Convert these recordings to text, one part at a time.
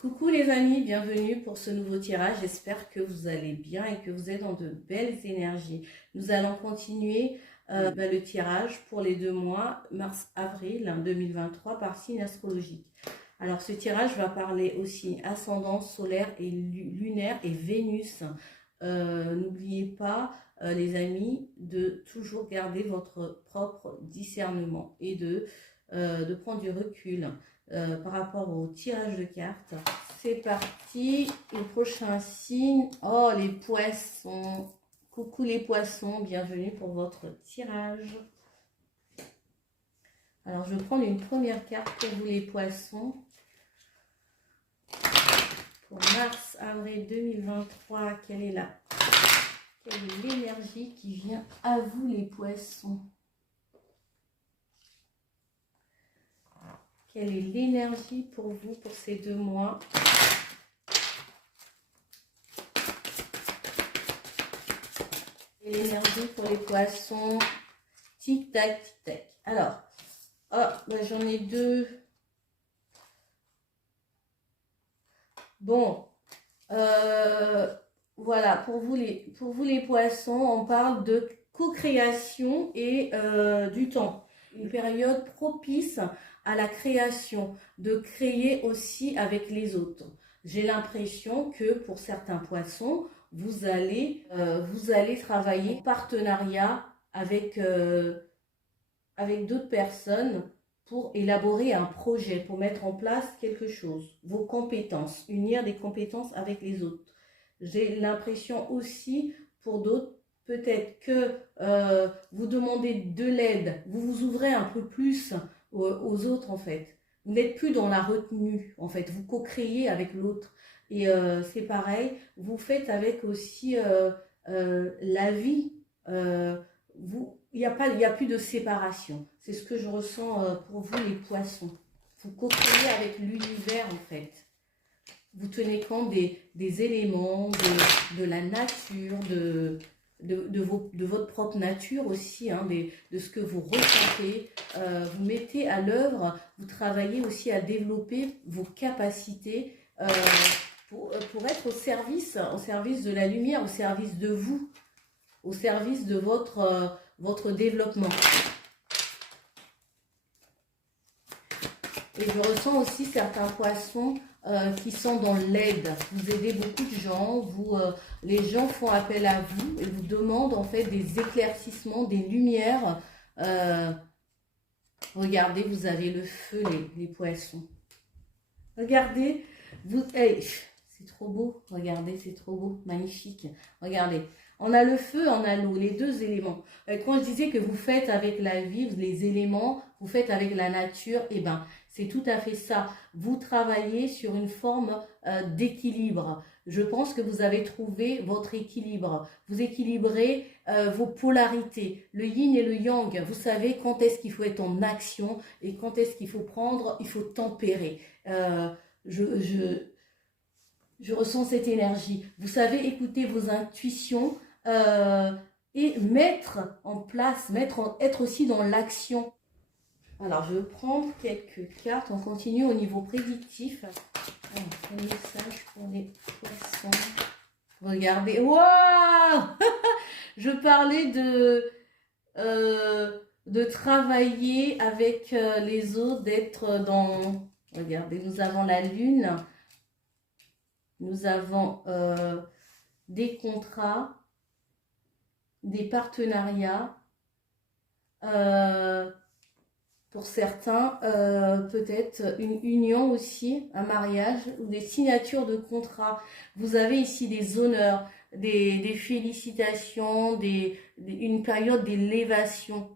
Coucou les amis, bienvenue pour ce nouveau tirage. J'espère que vous allez bien et que vous êtes dans de belles énergies. Nous allons continuer le tirage pour les 2 mois, mars-avril 2023 par signe astrologique. Alors ce tirage va parler aussi ascendant, solaire et lunaire et Vénus. N'oubliez pas les amis de toujours garder votre propre discernement et de prendre du recul. Par rapport au tirage de cartes. C'est parti. Le prochain signe. Oh, les poissons. Coucou les poissons. Bienvenue pour votre tirage. Alors, je vais prendre une première carte pour vous les poissons. Pour mars-avril 2023, quelle est l'énergie qui vient à vous les poissons? Quelle est l'énergie pour vous pour ces 2 mois? Et l'énergie pour les poissons? Tic-tac, tic-tac. Alors, j'en ai 2. Bon, voilà, pour vous les poissons, on parle de co-création et du temps. Une période propice à la création, de créer aussi avec les autres. J'ai l'impression que pour certains poissons, vous allez travailler en partenariat avec d'autres personnes pour élaborer un projet, pour mettre en place quelque chose. Vos compétences, unir des compétences avec les autres. J'ai l'impression aussi pour d'autres, peut-être que vous demandez de l'aide, vous vous ouvrez un peu plus aux autres en fait. Vous n'êtes plus dans la retenue en fait, vous co-créez avec l'autre. Et c'est pareil, vous faites avec aussi la vie. Il n'y a plus de séparation. C'est ce que je ressens pour vous les poissons. Vous co-créez avec l'univers en fait. Vous tenez compte des éléments, de la nature, de votre propre nature aussi, hein, de ce que vous ressentez. Vous mettez à l'œuvre, vous travaillez aussi à développer vos capacités pour être au service de la lumière, au service de vous, au service de votre développement. Et je ressens aussi certains poissons qui sont dans l'aide. Vous aidez beaucoup de gens, les gens font appel à vous et vous demandent en fait des éclaircissements, des lumières. Regardez, vous avez le feu, les poissons. Regardez, c'est trop beau. Regardez, c'est trop beau, magnifique. Regardez, on a le feu, on a l'eau, les 2 éléments. Quand je disais que vous faites avec la vie, les éléments, vous faites avec la nature, eh ben, c'est tout à fait ça. Vous travaillez sur une forme d'équilibre. Je pense que vous avez trouvé votre équilibre. Vous équilibrez vos polarités, le yin et le yang. Vous savez quand est-ce qu'il faut être en action et quand est-ce qu'il faut il faut tempérer. Je ressens cette énergie. Vous savez écouter vos intuitions et mettre en place, être aussi dans l'action. Alors, je vais prendre quelques cartes. On continue au niveau prédictif. Un message pour les poissons. Regardez. Waouh. Je parlais de travailler avec les autres, d'être dans... Regardez, nous avons la lune. Nous avons des contrats, des partenariats. Pour certains, peut-être une union aussi, un mariage ou des signatures de contrats. Vous avez ici des honneurs, des félicitations, une période d'élévation.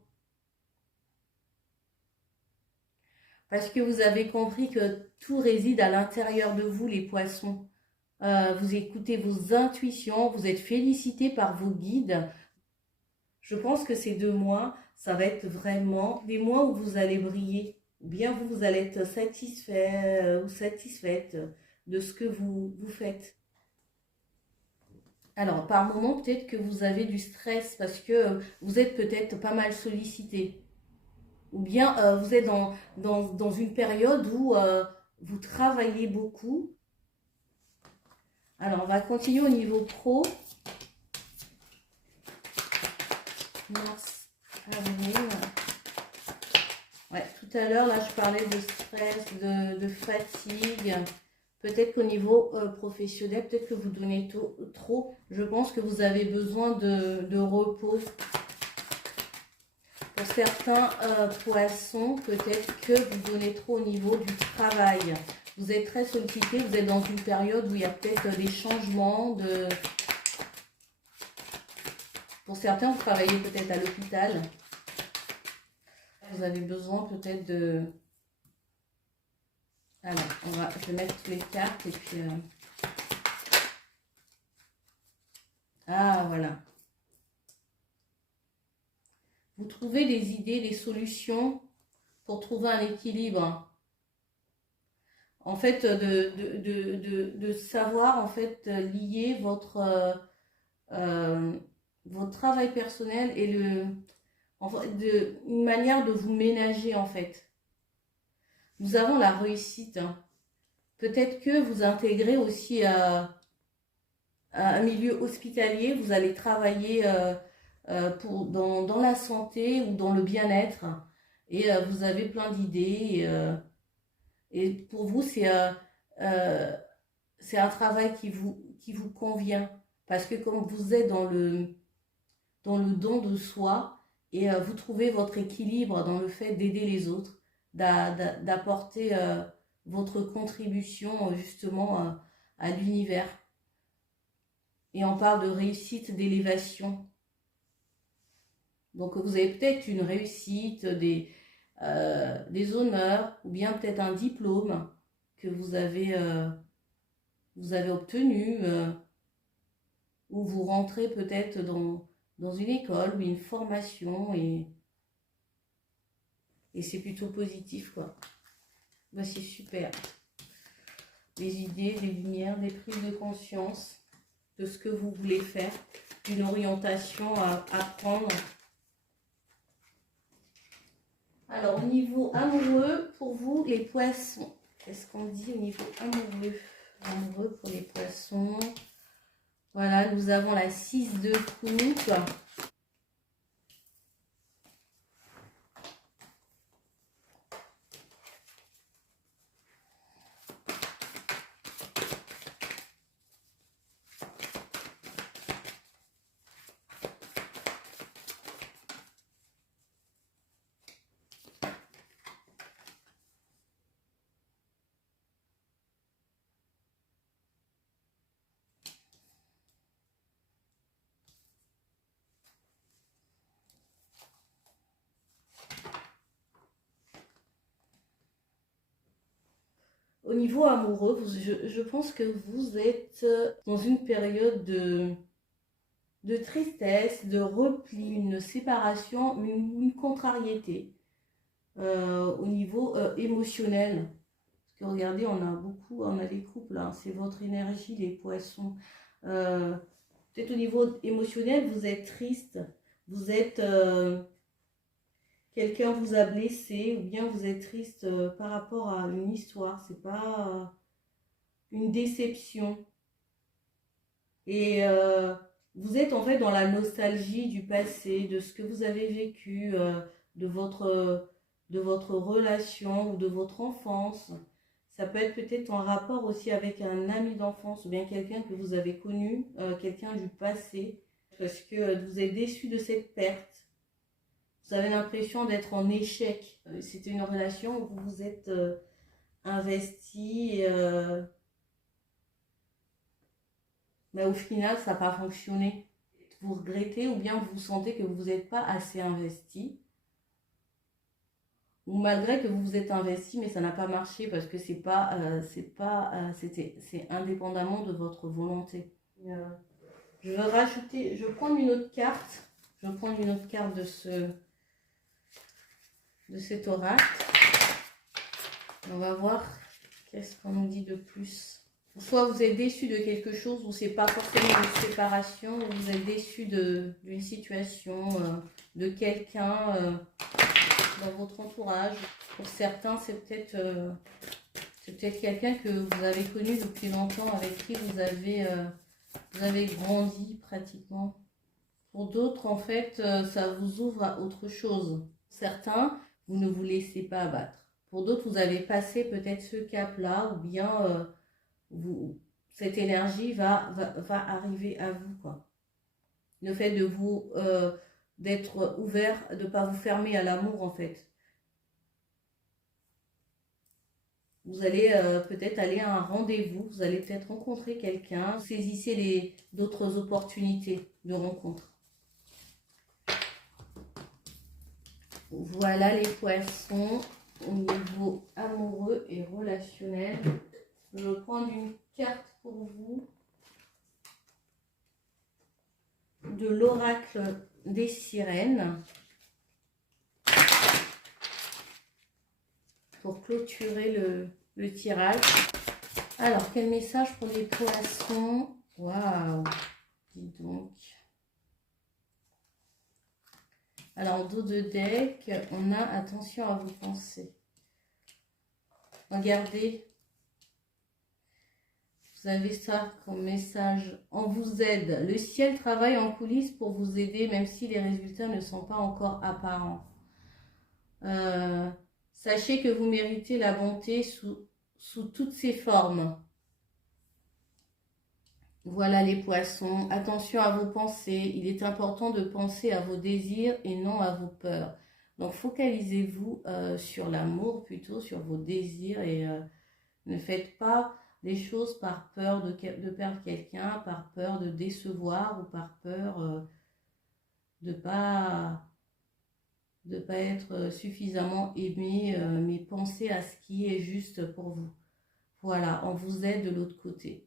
Parce que vous avez compris que tout réside à l'intérieur de vous, les poissons. Vous écoutez vos intuitions, vous êtes félicités par vos guides. Je pense que ces 2 mois, ça va être vraiment des mois où vous allez briller. Ou bien vous allez être satisfait ou satisfaite de ce que vous faites. Alors, par moment, peut-être que vous avez du stress parce que vous êtes peut-être pas mal sollicité. Ou bien vous êtes dans une période où vous travaillez beaucoup. Alors, on va continuer au niveau pro. Mars, avril. Ouais, tout à l'heure, là, je parlais de stress, de fatigue. Peut-être qu'au niveau professionnel, peut-être que vous donnez trop. Je pense que vous avez besoin de repos. Pour certains poissons, peut-être que vous donnez trop au niveau du travail. Vous êtes très sollicité, vous êtes dans une période où il y a peut-être des changements. Pour certains, vous travaillez peut-être à l'hôpital. Vous avez besoin peut-être de... Alors, je vais mettre toutes les cartes et puis... Ah, voilà. Vous trouvez des idées, des solutions pour trouver un équilibre. En fait, de savoir, en fait, lier votre travail personnel et une manière de vous ménager, en fait. Nous avons la réussite. Hein. Peut-être que vous intégrez aussi à un milieu hospitalier, vous allez travailler dans la santé ou dans le bien-être et vous avez plein d'idées et pour vous c'est un travail qui vous convient parce que comme vous êtes dans le don de soi et vous trouvez votre équilibre dans le fait d'aider les autres, d'apporter votre contribution justement à l'univers. Et on parle de réussite, d'élévation. Donc vous avez peut-être une réussite, des honneurs, ou bien peut-être un diplôme que vous avez obtenu, ou vous rentrez peut-être dans une école ou une formation, et c'est plutôt positif, quoi. Ben, c'est super. Des idées, des lumières, des prises de conscience de ce que vous voulez faire, une orientation à prendre. Alors, au niveau amoureux, pour vous, les poissons, qu'est-ce qu'on dit au niveau amoureux? Amoureux pour les poissons. Voilà, nous avons la 6 de coupe. Au niveau amoureux, je pense que vous êtes dans une période de tristesse, de repli, une séparation, une contrariété au niveau émotionnel. Parce que regardez, on a des couples, hein, c'est votre énergie, les poissons. Peut-être au niveau émotionnel, vous êtes triste, vous êtes... quelqu'un vous a blessé ou bien vous êtes triste par rapport à une histoire, c'est pas une déception. Et vous êtes en fait dans la nostalgie du passé, de ce que vous avez vécu, de votre relation ou de votre enfance. Ça peut être peut-être en rapport aussi avec un ami d'enfance ou bien quelqu'un que vous avez connu, quelqu'un du passé, parce que vous êtes déçu de cette perte. Vous avez l'impression d'être en échec. C'était une relation où vous vous êtes investi, mais au final, ça n'a pas fonctionné. Vous regrettez ou bien vous sentez que vous n'êtes pas assez investi. Ou malgré que vous vous êtes investi, mais ça n'a pas marché parce que c'est indépendamment de votre volonté. Je vais rajouter, je vais prendre une autre carte. Je vais prendre une autre carte de cet oracle. On va voir qu'est-ce qu'on nous dit de plus. Soit vous êtes déçu de quelque chose, ou c'est pas forcément une séparation, ou vous êtes déçu d'une situation, de quelqu'un dans votre entourage. Pour certains, c'est peut-être C'est peut-être quelqu'un que vous avez connu depuis longtemps, avec qui vous avez grandi pratiquement. Pour d'autres, en fait, ça vous ouvre à autre chose. Certains, vous ne vous laissez pas abattre. Pour d'autres, vous avez passé peut-être ce cap-là, ou bien cette énergie va arriver à vous, quoi. Le fait de d'être ouvert, de ne pas vous fermer à l'amour, en fait. Vous allez peut-être aller à un rendez-vous, vous allez peut-être rencontrer quelqu'un, saisissez d'autres opportunités de rencontre. Voilà les poissons au niveau amoureux et relationnel. Je vais prendre une carte pour vous de l'oracle des sirènes pour clôturer le tirage. Alors, quel message pour les poissons? Waouh, dis donc. Alors, en dos de deck, on a attention à vos pensées. Regardez, vous avez ça comme message. On vous aide. Le ciel travaille en coulisses pour vous aider, même si les résultats ne sont pas encore apparents. Sachez que vous méritez la bonté sous toutes ses formes. Voilà les poissons. Attention à vos pensées. Il est important de penser à vos désirs et non à vos peurs. Donc focalisez-vous sur l'amour, plutôt sur vos désirs, et ne faites pas les choses par peur de perdre quelqu'un, par peur de décevoir ou par peur de pas être suffisamment aimé, mais pensez à ce qui est juste pour vous. Voilà, on vous aide de l'autre côté.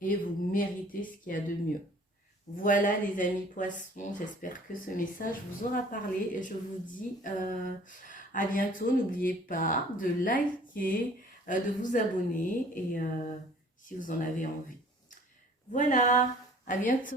Et vous méritez ce qu'il y a de mieux. Voilà les amis poissons, j'espère que ce message vous aura parlé et je vous dis à bientôt. N'oubliez pas de liker, de vous abonner et si vous en avez envie. Voilà, à bientôt.